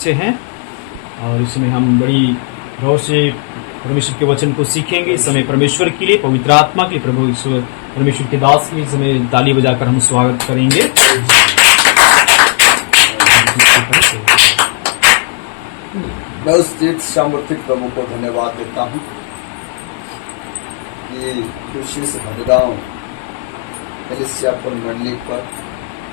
से हैं और इसमें हम बड़ी गौर से परमेश्वर के वचन को सीखेंगे। इस समय परमेश्वर के लिए, पवित्र आत्मा के लिए, प्रभु ईश्वर परमेश्वर के दास के समय ताली बजाकर हम स्वागत करेंगे। मैं उस चीज सामर्थ्य प्रभु को धन्यवाद देता हूँ कि विशेष भटगांव कलिसियापुर मंडली पर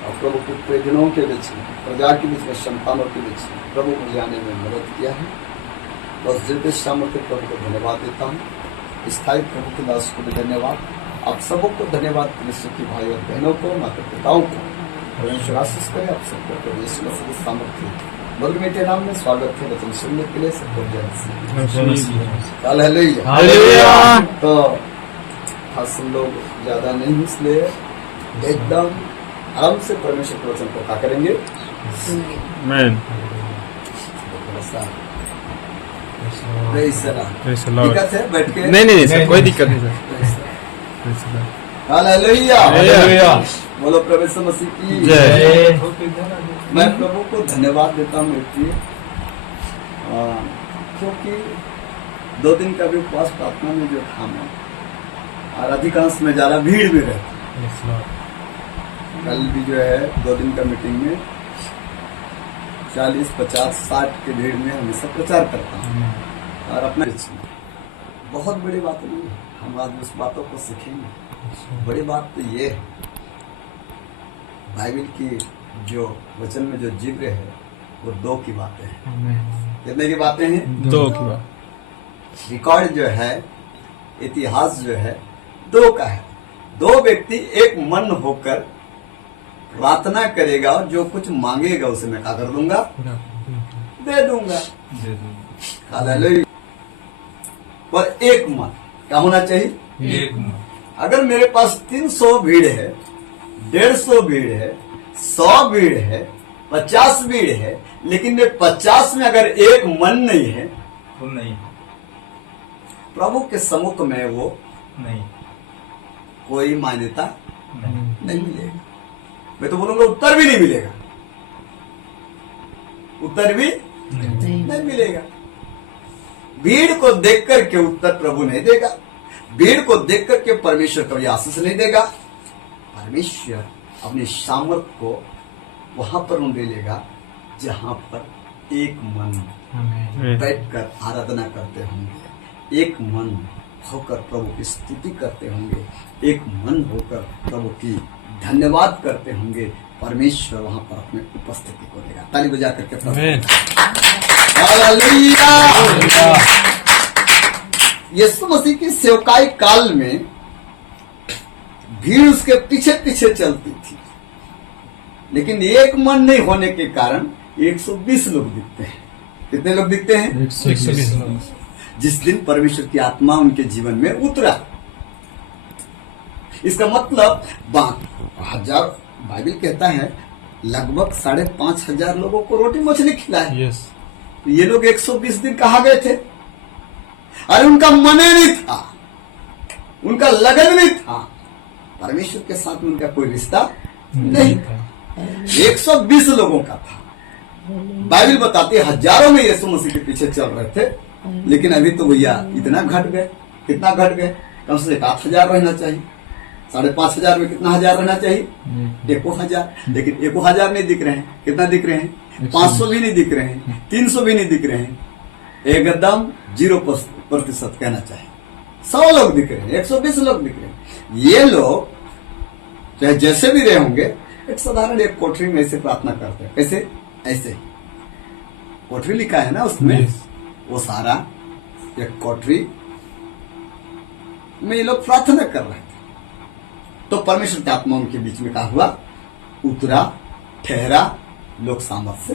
और प्रभु के प्रियजनों के बीच में, प्रजा के बीच में, संतानों के बीच में प्रभु को जाने में मदद किया है। बस दिव्य सामर्थ्य प्रभु को धन्यवाद देता हूँ। स्थायी प्रभु के दास को भी धन्यवाद। आप सबको धन्यवाद, की भाई और बहनों को, माता पिताओं को परमेश्वर आशीष करे। आप सबको प्रभु यीशु मसीह के सामर्थ्य बदल मीठे नाम में स्वागत है। वचन सुनने के लिए सबको हालेलुया। तो खास लोग ज्यादा नहीं, इसलिए एकदम आराम से परमेश्वर के वचन को क्या करेंगे, दिक्कत है बैठ के? नहीं सर, कोई दिक्कत नहीं सर। हालेलुया। बोलो प्रभु यीशु मसीह की जय। मैं प्रभु को धन्यवाद देता हूँ क्योंकि 2 दिन का भी उपवास प्रार्थना में जो था मैं, और अधिकांश में ज्यादा भीड़ भी रहती। कल भी जो है 2 दिन का मीटिंग में 40, 50, 60 के भीड़ में हमेशा प्रचार करता हूँ। और अपना बहुत बड़ी बात नहीं है, हम आज उस बातों को सीखेंगे। बड़ी बात तो ये है, बाइबल की जो वचन में जो जिक्र है वो 2 की बातें हैं। कितने की बातें हैं? 2 की बात। रिकॉर्ड जो है, इतिहास जो है 2 का है। 2 व्यक्ति एक मन होकर प्रार्थना करेगा और जो कुछ मांगेगा उसे मैं क्या कर दूंगा, दे दूंगा। हालेलुया। पर एक मन क्या होना चाहिए? एक मन। अगर मेरे पास 300 भीड़ है, 150 भीड़ है, 100 भीड़ है, 50 भीड़ है, लेकिन ये 50 में अगर एक मन नहीं है तो नहीं, प्रभु के सम्मुख में वो नहीं, कोई मान्यता नहीं मिलेगा। मैं तो बोलूंगा उत्तर भी नहीं मिलेगा, उत्तर भी नहीं मिलेगा। भीड़ को देख करके उत्तर प्रभु नहीं देगा, भीड़ को देख करके परमेश्वर कभी आशीष नहीं देगा। परमेश्वर अपने सामर्थ को वहां पर लेगा जहां पर एक मन बैठकर आराधना करते होंगे, एक मन होकर प्रभु की स्तुति करते होंगे, एक मन होकर प्रभु की धन्यवाद करते होंगे। परमेश्वर वहां पर अपने उपस्थिति को देगा। ताली बजा करके हालेलुया। यीशु मसीह की सेवकाई काल में भीड़ उसके पीछे पीछे चलती थी, लेकिन एक मन नहीं होने के कारण 120 लोग दिखते हैं। कितने लोग दिखते हैं? 120 लोग। जिस दिन परमेश्वर की आत्मा उनके जीवन में उतरा, इसका मतलब 1000, बाइबल कहता है लगभग 5,500 लोगों को रोटी मछली खिलाए। ये लोग 120 दिन कहाँ गए थे? अरे उनका मन नहीं था, उनका लगन नहीं था, परमेश्वर के साथ में उनका कोई रिश्ता नहीं था। 120 लोगों का था। बाइबल बताती है हजारों में यीशु मसीह के पीछे चल रहे थे, लेकिन अभी तो भैया इतना घट गए। कितना घट गए? कम से कम 8,000 रहना चाहिए। 5,500 में कितना हजार रहना चाहिए? 1,000। लेकिन 1,000 नहीं दिख रहे हैं। कितना दिख रहे हैं? 500 भी नहीं दिख रहे हैं, 300 भी नहीं दिख रहे हैं। एकदम 0% कहना चाहिए। 100 लोग दिख रहे हैं, 120 लोग दिख रहे हैं। ये लोग चाहे जैसे भी रहे होंगे, एक साधारण एक कोठरी में ऐसे प्रार्थना करते हैं। कैसे? ऐसे कोठरी लिखा है ना उसमें, वो सारा एक कोठरी में ये लोग प्रार्थना कर रहे थे। तो परमेश्वर की आत्मा उनके बीच में क्या हुआ? उतरा, ठहरा, लोग सामर्थ से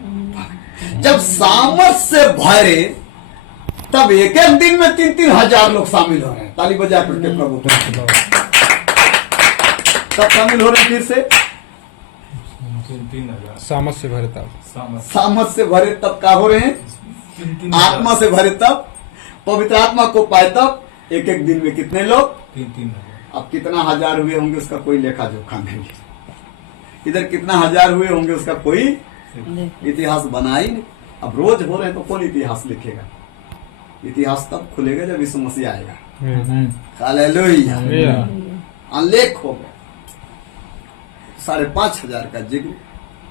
भरे। जब सामर्थ से भरे तब एक दिन में 3-3 हजार लोग शामिल हो रहे हैं। ताली बजा करके प्रभु तब शामिल हो रहे हैं। फिर से 3,000 सामर्थ से भरे तब, सामर्थ से भरे तब क्या हो रहे हैं? 3,000 आत्मा से भरे तब, पवित्र आत्मा को पाए तब। एक दिन में कितने लोग? 3,000। अब कितना हजार हुए होंगे उसका कोई लेखा जोखा नहीं। इधर कितना हजार हुए होंगे उसका कोई इतिहास बना ही नहीं। अब रोज हो रहे हैं तो कौन इतिहास लिखेगा? इतिहास तब खुलेगा जब यीशु मसीह आएगा। हालेलुया। अनलेख हो गया 5,500 का जिक्र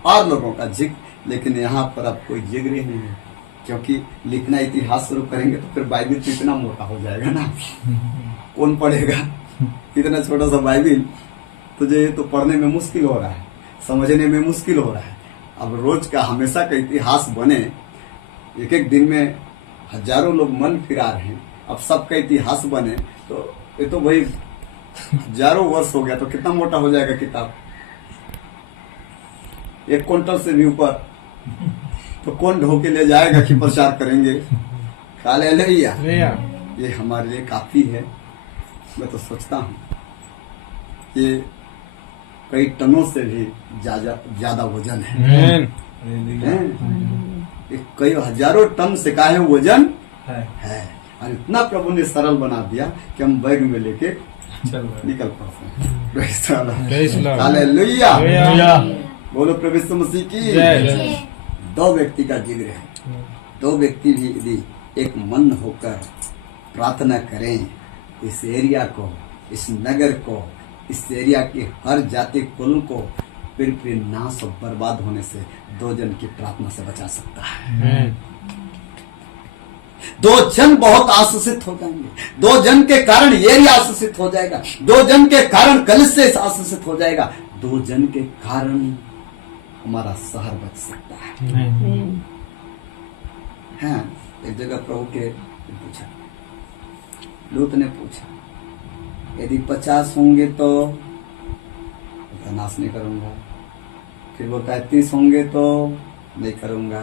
और लोगों का जिक्र, लेकिन यहाँ पर अब कोई जिक्र ही नहीं है, क्योंकि लिखना इतिहास शुरू करेंगे तो फिर बाइबिल तो इतना मोटा हो जाएगा ना, कौन पढ़ेगा? इतना छोटा सा बाइबिल तुझे तो पढ़ने में मुश्किल हो रहा है, समझने में मुश्किल हो रहा है। अब रोज का हमेशा का इतिहास बने, एक एक दिन में हजारों लोग मन फिरा रहे हैं, अब सबका इतिहास बने तो ये तो भाई हजारों वर्ष हो गया, तो कितना मोटा हो जाएगा किताब? 1 क्विंटल से भी ऊपर तो कौन ढो के ले जाएगा कि प्रचार करेंगे? हालेलुया। ये हमारे लिए काफी है। मैं तो सोचता हूँ ये कई टनों से भी ज्यादा वजन है। कई हजारों टन से का है वजन है, और इतना प्रभु ने सरल बना दिया कि हम बैग में लेके निकल पड़ते हैं। हालेलुया। बोलो प्रभु यीशु मसीह की। 2 व्यक्ति का जिक्र है। 2 व्यक्ति भी यदि एक मन होकर प्रार्थना करें, इस एरिया को, इस नगर को, इस एरिया के हर जाति कुल को फिर नाश और बर्बाद होने से 2 जन की प्रार्थना से बचा सकता है। 2 जन बहुत आशीषित हो जाएंगे। 2 जन के कारण एरिया आशीषित हो जाएगा। 2 जन के कारण कलीसिया आशीषित हो जाएगा। 2 जन के कारण हमारा शहर बच सकता है। हाँ, एक जगह प्रभु के पूछा, लूत ने पूछा, यदि 50 होंगे तो नाश नहीं करूंगा। फिर बोलता है 30 होंगे तो नहीं करूंगा।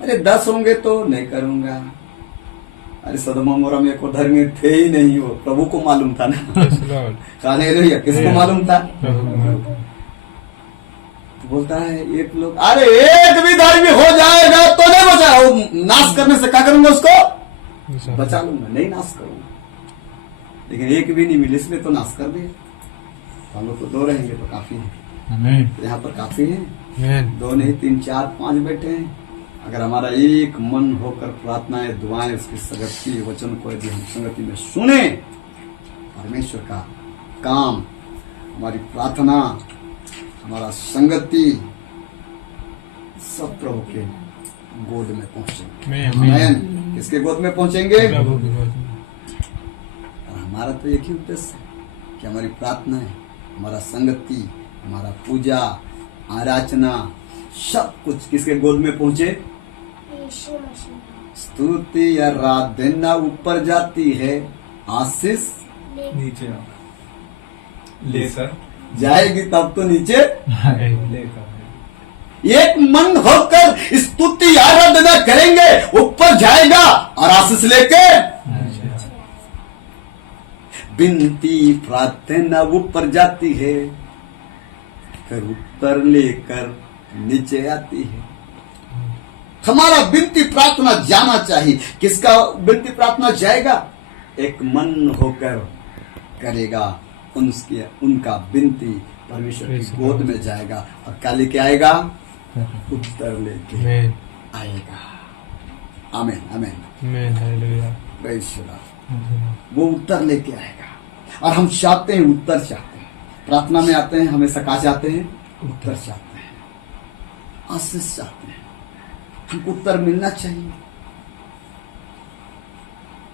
अरे 10 होंगे तो नहीं करूंगा। अरे सदमा मोरा में को धर्मी थे ही नहीं, वो प्रभु को मालूम था ना। हालेलुया। किसको मालूम था? तो बोलता है एक लोग, अरे एक भी धर्मी हो जाएगा तो नहीं बचा, नाश करने से क्या करूंगा? उसको बचा लूंगा, नहीं नाश करूंगा। लेकिन एक भी नहीं मिले, इसलिए तो नाश कर दिया। हम लोग तो 2 रहेंगे तो काफी है। यहाँ पर काफी है। 2 नहीं, 3, 4, 5 बैठे हैं। अगर हमारा एक मन होकर प्रार्थनाएं, दुआएं, उसकी संगति, वचन को यदि हम संगति में सुने, परमेश्वर का काम, हमारी प्रार्थना, हमारा संगति सब प्रभु के गोद में पहुंचेंगे। आमीन। किसके गोद में पहुंचेंगे? हमारा तो एक ही उद्देश्य है कि हमारी प्रार्थना है, हमारा संगति, हमारा पूजा, आराधना, सब कुछ किसके गोद में पहुंचे? स्तुति आराधना ऊपर जाती है, आशीष नीचे लेकर जाएगी तब तो नीचे। लेकर एक मन होकर स्तुति आराधना करेंगे, ऊपर जाएगा और आशीष लेके। विनती प्रार्थना ऊपर जाती है, फिर उत्तर लेकर नीचे आती है। हमारा विनती प्रार्थना जाना चाहिए। किसका विनती प्रार्थना जाएगा? एक मन होकर करेगा, उनका विनती परमेश्वर की गोद में जाएगा और क्या लेके आएगा? उत्तर लेके आएगा। आमीन, आमीन। वो उत्तर लेके आएगा। और हम चाहते हैं, उत्तर चाहते हैं। प्रार्थना में आते हैं, हमेशा कहा चाहते हैं? उत्तर चाहते हैं, आशीष चाहते हैं। हमको उत्तर मिलना चाहिए।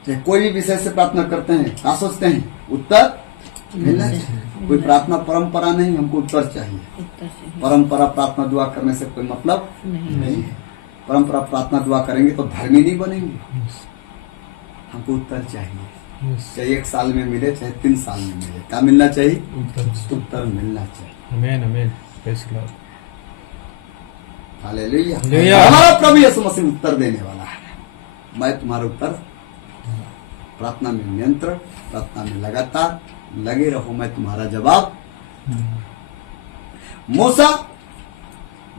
चाहे कोई भी विषय से प्रार्थना करते हैं, क्या सोचते हैं? उत्तर मिलना चाहिए। कोई प्रार्थना परंपरा नहीं, हमको उत्तर चाहिए। परंपरा प्रार्थना दुआ करने से कोई मतलब नहीं है। परंपरा प्रार्थना दुआ करेंगे तो धर्मी नहीं बनेंगे। हमको उत्तर चाहिए, चाहे 1 साल में मिले, चाहे 3 साल में मिले। क्या मिलना चाहिए? उत्तर मिलना चाहिए। हालेलुया। हमारा प्रभु यीशु मसीह उत्तर देने वाला है। मैं तुम्हारा उत्तर, प्रार्थना में नियंत्रण, प्रार्थना में लगातार लगे रहो, मैं तुम्हारा जवाब। मूसा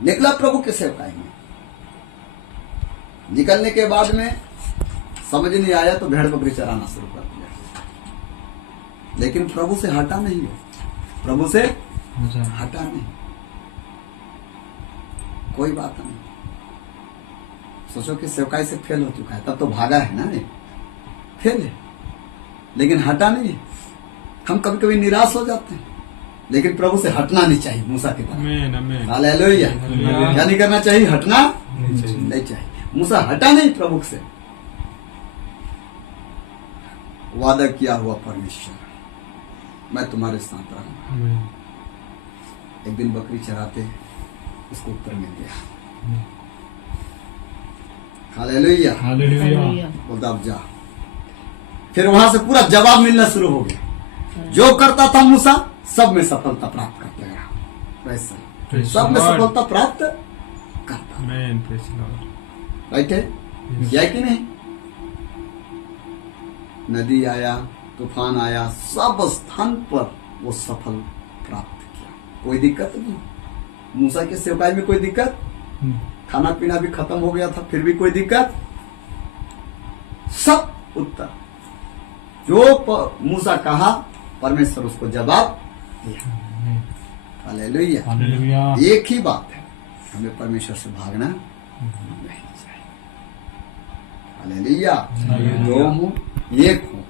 निकला प्रभु के सेवकाई में। निकलने के बाद में समझ नहीं आया तो भेड़ बकरी चराना शुरू कर दिया, लेकिन प्रभु से हटा नहीं है। प्रभु से हटा नहीं। कोई बात नहीं। सोचो कि सेवकाई से फेल हो चुका है, तब तो भागा है ना, ये फेल है, लेकिन हटा नहीं है। हम कभी कभी निराश हो जाते हैं, लेकिन प्रभु से हटना नहीं चाहिए। मूसा की तरह हालेलुया। क्या नहीं करना चाहिए? हटना नहीं चाहिए। मूसा हटा नहीं प्रभु से। वादा किया हुआ परमेश्वर, मैं तुम्हारे साथ रहूंगा। एक दिन बकरी चराते उसको उत्तर मिल गया। हालेलुया। बोलता अब जा। फिर वहां से पूरा जवाब मिलना शुरू हो गया। जो करता था मूसा, सब में सफलता प्राप्त करता गया। सब में सफलता प्राप्त करता। राइट है, किया कि नहीं? नदी आया, तूफान आया, सब स्थान पर वो सफल प्राप्त किया। कोई दिक्कत नहीं। मूसा के सेवकाई में कोई दिक्कत, खाना पीना भी खत्म हो गया था, फिर भी कोई दिक्कत। सब उत्तर जो मूसा कहा, परमेश्वर उसको जवाब दिया। हालेलुया। एक ही बात है, हमें परमेश्वर से भागना नहीं चाहिए। हालेलुया। दो हूं, एक हूं।